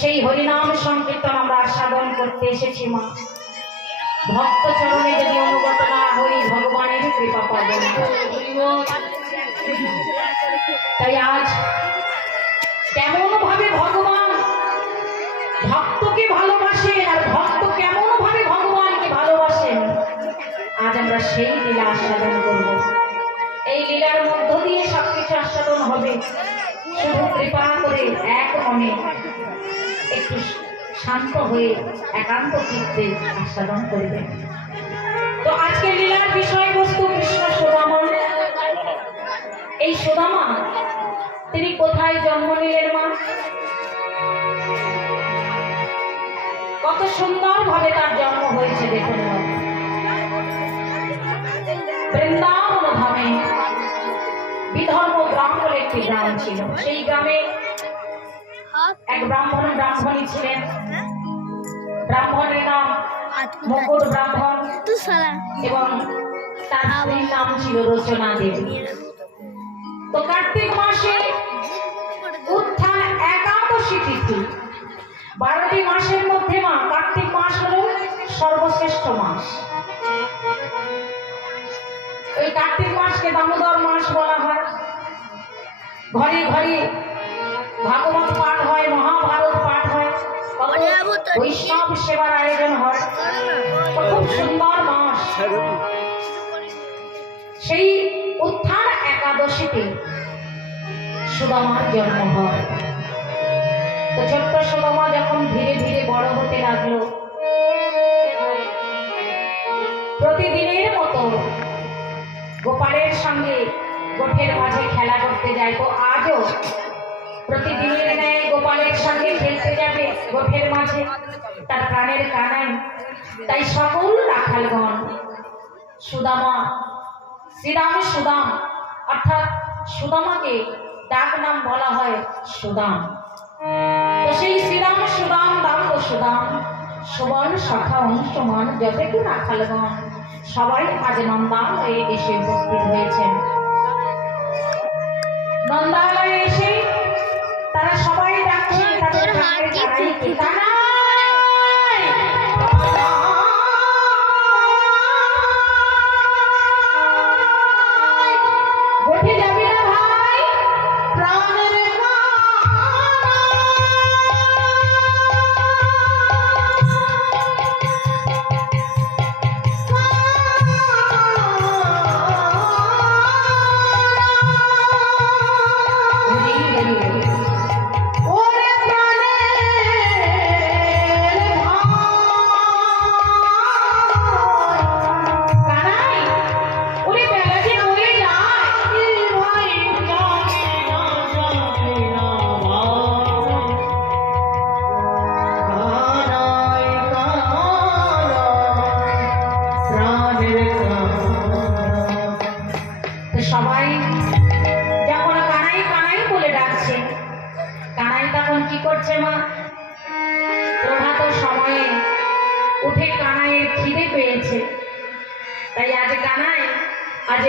সেই হরিনাম সংকীর্তন আমরা সাধন করতে এসেছি, মা। ভক্ত চরণে যদি অনুগত না হই, ভগবানের কৃপা পাবো তাই আজ কেমন ভাবে ভগবান ভক্তকে ভালোবাসেন আর ভক্ত কেমন ভাবে ভগবানকে ভালোবাসেন, আজ আমরা সেই লীলা আস্বাদন করব। এই লীলার মধ্য দিয়ে সবকিছু আস্বাদন হবে। শুধু কৃপা করে এক মনে। একটু শান্ত হয়ে একান্ত চিত্তে আস্বাদন করবেন। তো আজকে লীলার বিষয়বস্তু কৃষ্ণ সুদামা এই সুদামা, তিনি কোথায় জন্ম নিলেন মা? কত সুন্দর ভাবে তার জন্ম হয়েছে দেখুন। বৃন্দাবন ধামে বিধর্ম গ্রাম বলে একটি গ্রাম ছিল। সেই গ্রামে এক ব্রাহ্মণ ব্রাহ্মণী ছিলেন। হ্যাঁ? ব্রাহ্মণের নাম আচ্ছা। মকর ব্রাহ্মণ। এবং তার নাম ছিল রচনা দেবী। তো কার্তিক মাসে উত্থান একাদশী তিথি। বারোটি মাসের মধ্যে মা কার্তিক মাস হল সর্বশ্রেষ্ঠ মাস। এই কার্তিক মাসকে দামোদর মাস বলা হয়। ঘরে ঘরে ভাগবত পাঠ হয় মহাভারত পাঠ হয়। বৈষ্ণব সেবার আয়োজন হয়। খুব সুন্দর মাস। সেই উত্থান একাদশীতে সুদামার জন্ম হয়। তো ছোট্ট সুদামা যখন ধীরে ধীরে বড় হতে লাগল প্রতিদিনের মতো গোপালের সঙ্গে গোঠের মাঝে খেলা করতে যায়। তো আজও প্রতিদিনের ন্যায় গোপালের সঙ্গে খেলতে যাবে গোঠের মাঝে। তার প্রাণের কানাই তাই সকল রাখালগণ, সুদামা, শ্রীরাম সুদাম, অর্থাৎ সুদামাকে ডাক নাম বলা হয় সুদাম। তো সেই শ্রীরাম সুদাম দাম ও সুদাম সুবর্ণ শাখা অংশমান যত রাখালগণ, সবাই আজ নন্দালয়ে এসে উপস্থিত হয়েছেন। নন্দালয়ে এসে की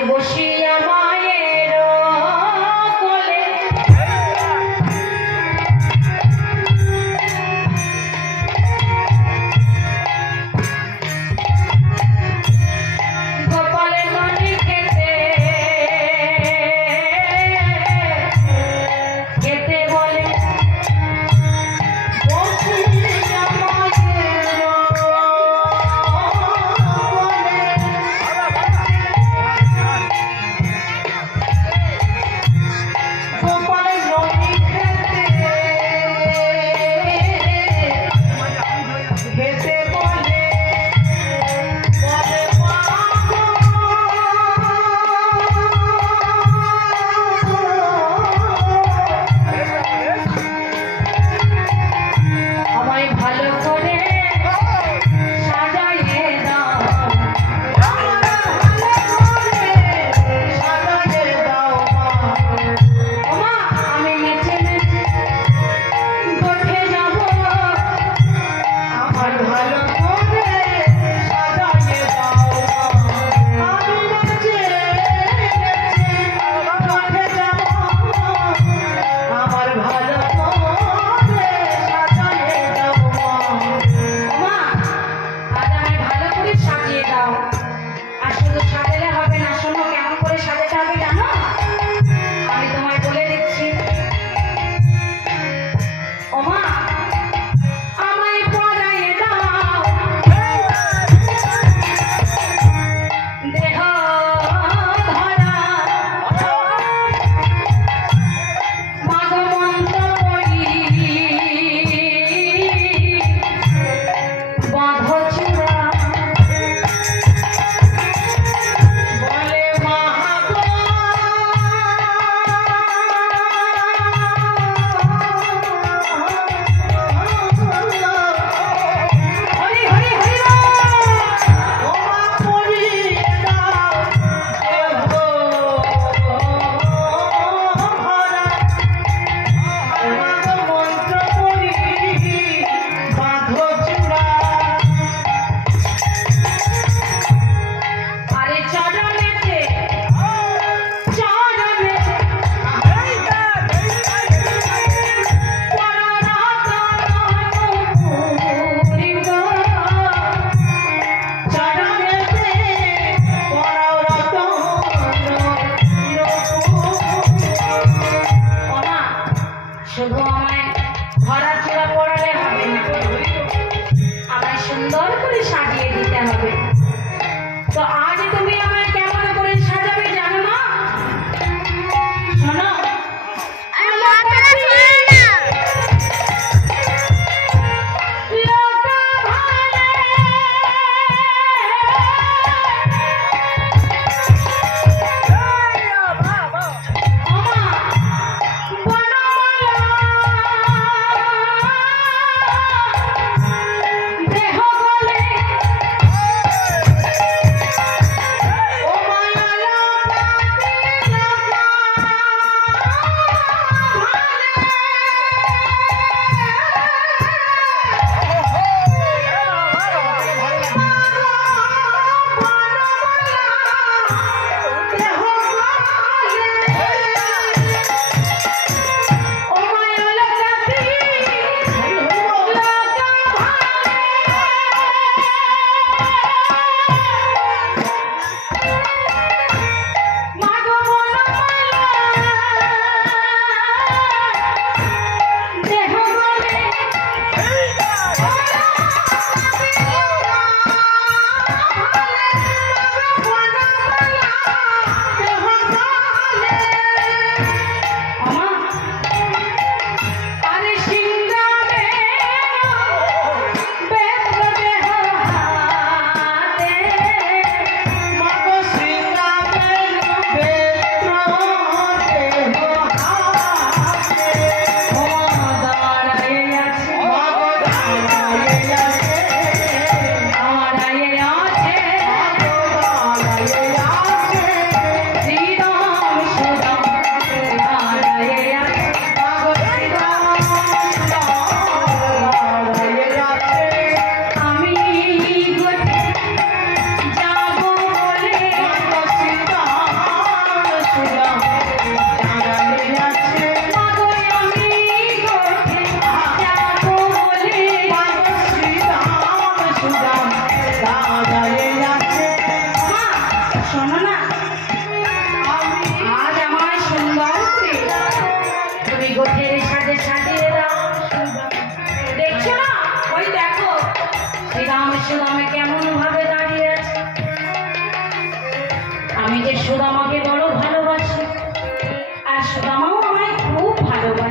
বসিয়া সুন্দর করে সাজিয়ে দিতে হবে। তো আজ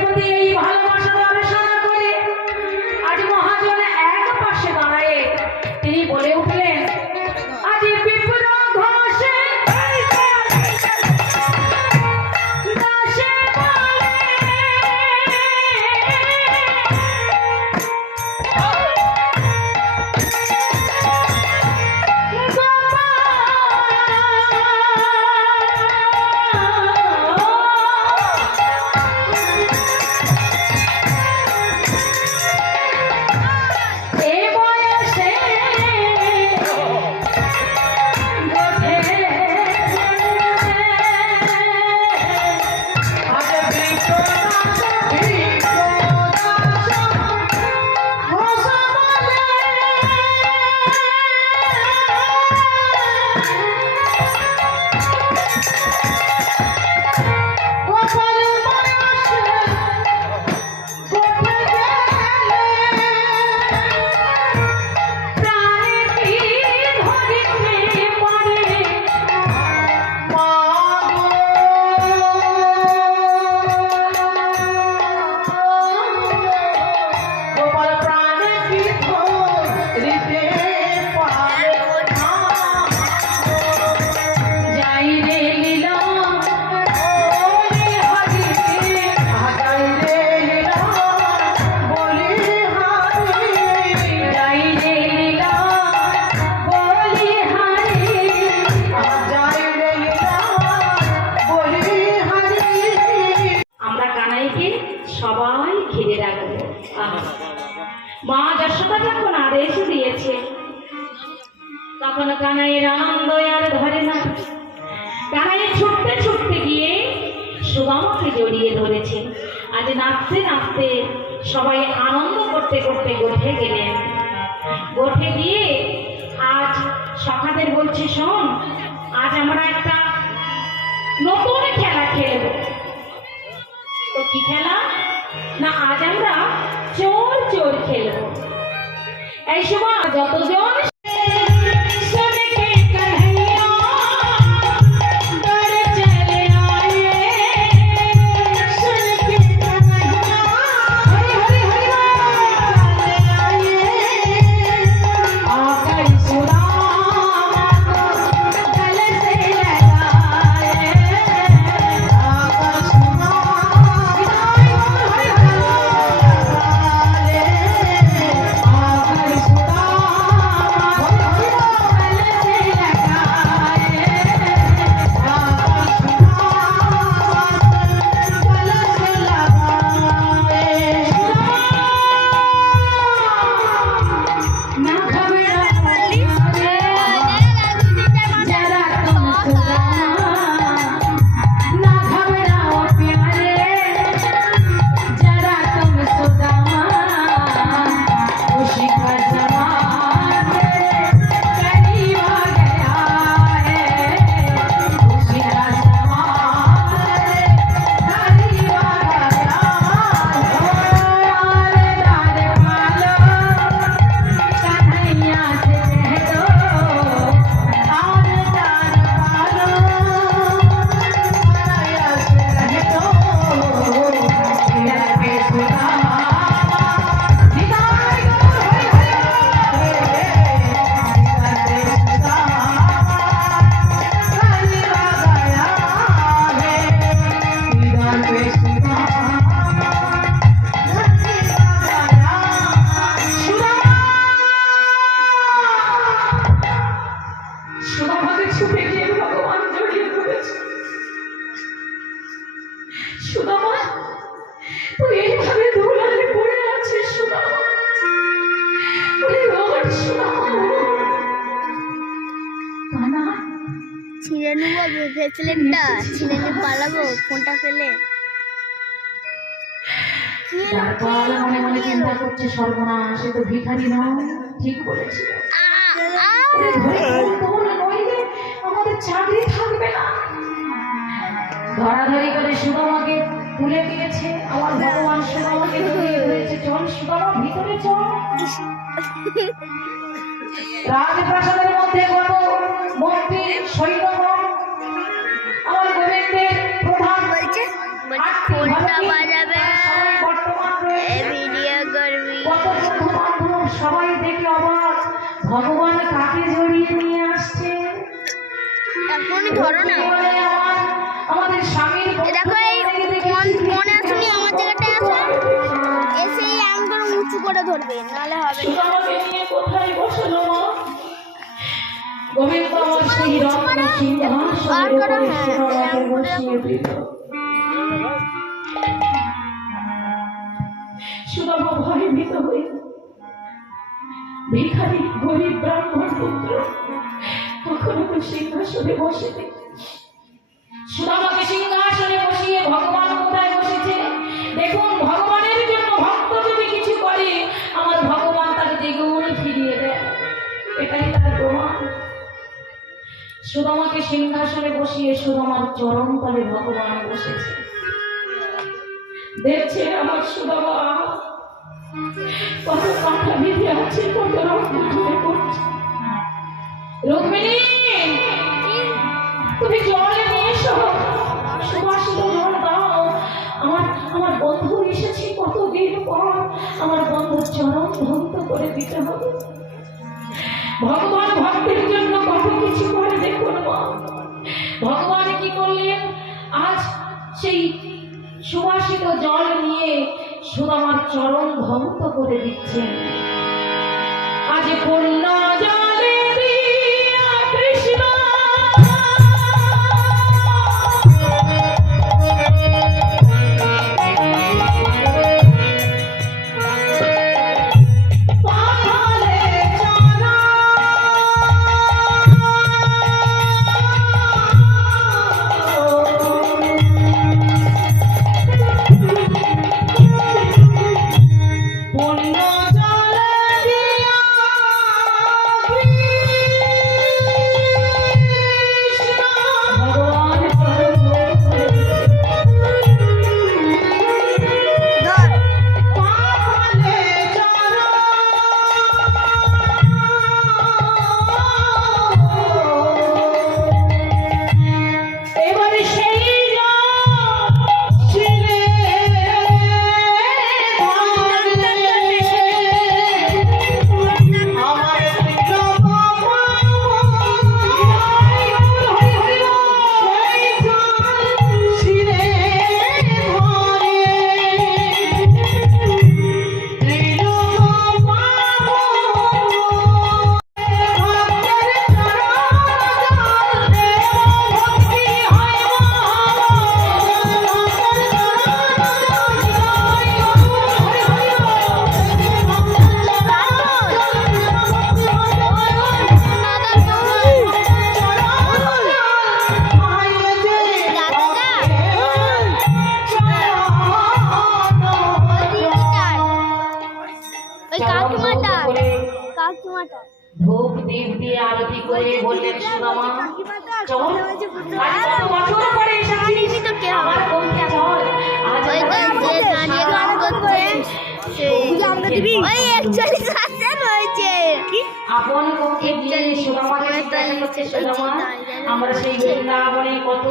প্রতি এই ভালোবাসা আমাদের বলছি, শোন, আজ আমরা একটা নতুন খেলা খেলব। তো কি খেলা? না, আজ আমরা চোর চোর খেলব। এই সময় যতজন ব্রেসলেটটা ছিনে নিয়ে পালাবো ফোনটা ফেলে। তারপর মনে মনে চিন্তা করছে সর্বনাশ সে তো ভিখারি নয় ঠিক বলেছিল। আমাদের চাকরি থাকবে না। ধরাধরি করে সুগমাকে তুলে দিয়েছে আমার ভগবান সুগমাকে তুলে ধরেছে চল সুগমা ভিতরে চল। রাজপ্রাসাদের মধ্যে কত মন্ত্রী সৈন্যগণ ভারতীয় বাজাবে। ভিডিও করবি সবাই দেখে অবাক ভগবান কাকে জড়িয়ে নিয়ে আসছে এখনই ধরো না আমাদের স্বামীর দেখো এই ফোন আসুনি আমার জায়গাটায় আসো এসে এই আঙ্গুল উঁচু করে ধরবে নাহলে হবে না। নিয়ে কোথায় বসালো মা গোবিন্দ আমার সেই রত্ন সিংহাসনের বসিয়ে দিল সুদামাকে সিংহাসনে বসিয়ে দেখুন, ভগবানের জন্য যদি কিছু করে, আমার ভগবান ফিরিয়ে দেয়। এটাই তার সিংহাসনে বসিয়ে সুদামার চরণ তলে ভগবান বসেছে। দেখছে আমার সুদামা কত কাঁটা বিধি আছে, কত রক্ত ঝরে পড়ছে রুক্মিণী! তুমি জল নিয়ে এসো। সুবাসিত জল দাও। আমার আমার বন্ধু এসেছে কতদিন পর। আমার বন্ধুর চরণ ধন্ত করে দিতে হবে। ভগবান ভক্তের জন্য কত কিছু করে দেখুন ভগবান কি করলেন? আজ সেই চরণ ধন্ত করে দিচ্ছেন। আজ পূর্ণ আমরা সেই বৃন্দাবনে কত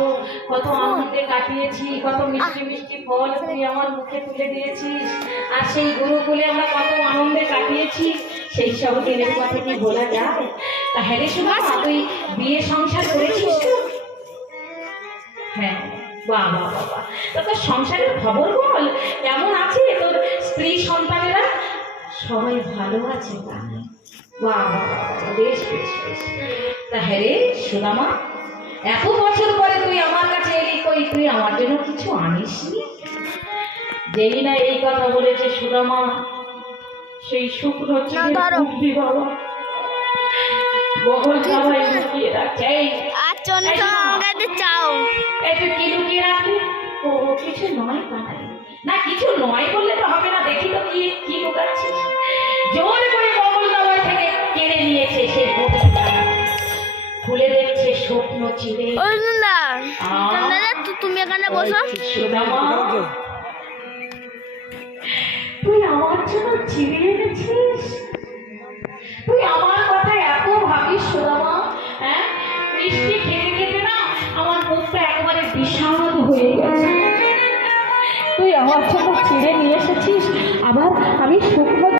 কত আনন্দে কাটিয়েছি কত মিষ্টি মিষ্টি ফল তুই আমার মুখে তুলে দিয়েছিস। আর সেই গুরুকুলে আমরা কত আনন্দে কাটিয়েছি সেই সব দিনের কথা কি বলা যায়? তা হ্যাঁ রে সুদামা তুই বিয়ে সংসার করেছিস তো? হ্যাঁ বাহ বাহ বাহ বাহ। তা তোর সংসারের খবর বল কেমন আছে তোর স্ত্রী সন্তানেরা? সবাই ভালো আছে তা? বাহ বাহ বাহ, বাহ, বেশ বেশ বেশ। তা হ্যাঁ রে সুদামা এত বছর পরে তুই আমার কাছে এলি কই? তুই আমার জন্য কিছু আনিসনি যেই না এই কথা বলেছে সুদামা সেই শুকনো বাবা। বহল সবাই লুকিয়ে রাখছে। এই চন্দ্র আমাকে চাও। এই তুই কি লুকিয়ে রাখবি ও কিছু নয় কানাই না কিছু নয় বললে তো হবে না। দেখি তো কি কি লুকাচ্ছিস। জোর করে কমল দাওয়ার থেকে কেড়ে নিয়েছে সে। খুলে দেখছে স্বপ্ন চিরে। তুমি এখানে বসো। তুই আমার জন্য চিড়ে এনেছিস? তুই আমার কথা এত ভাবিস সুদামা হ্যাঁ? মিষ্টি খেতে খেতে না আমার মুখটা একেবারে বিষাদ হয়ে গেছে। তুই আমার জন্য চিড়ে নিয়ে এসেছিস আবার আমি শুকনো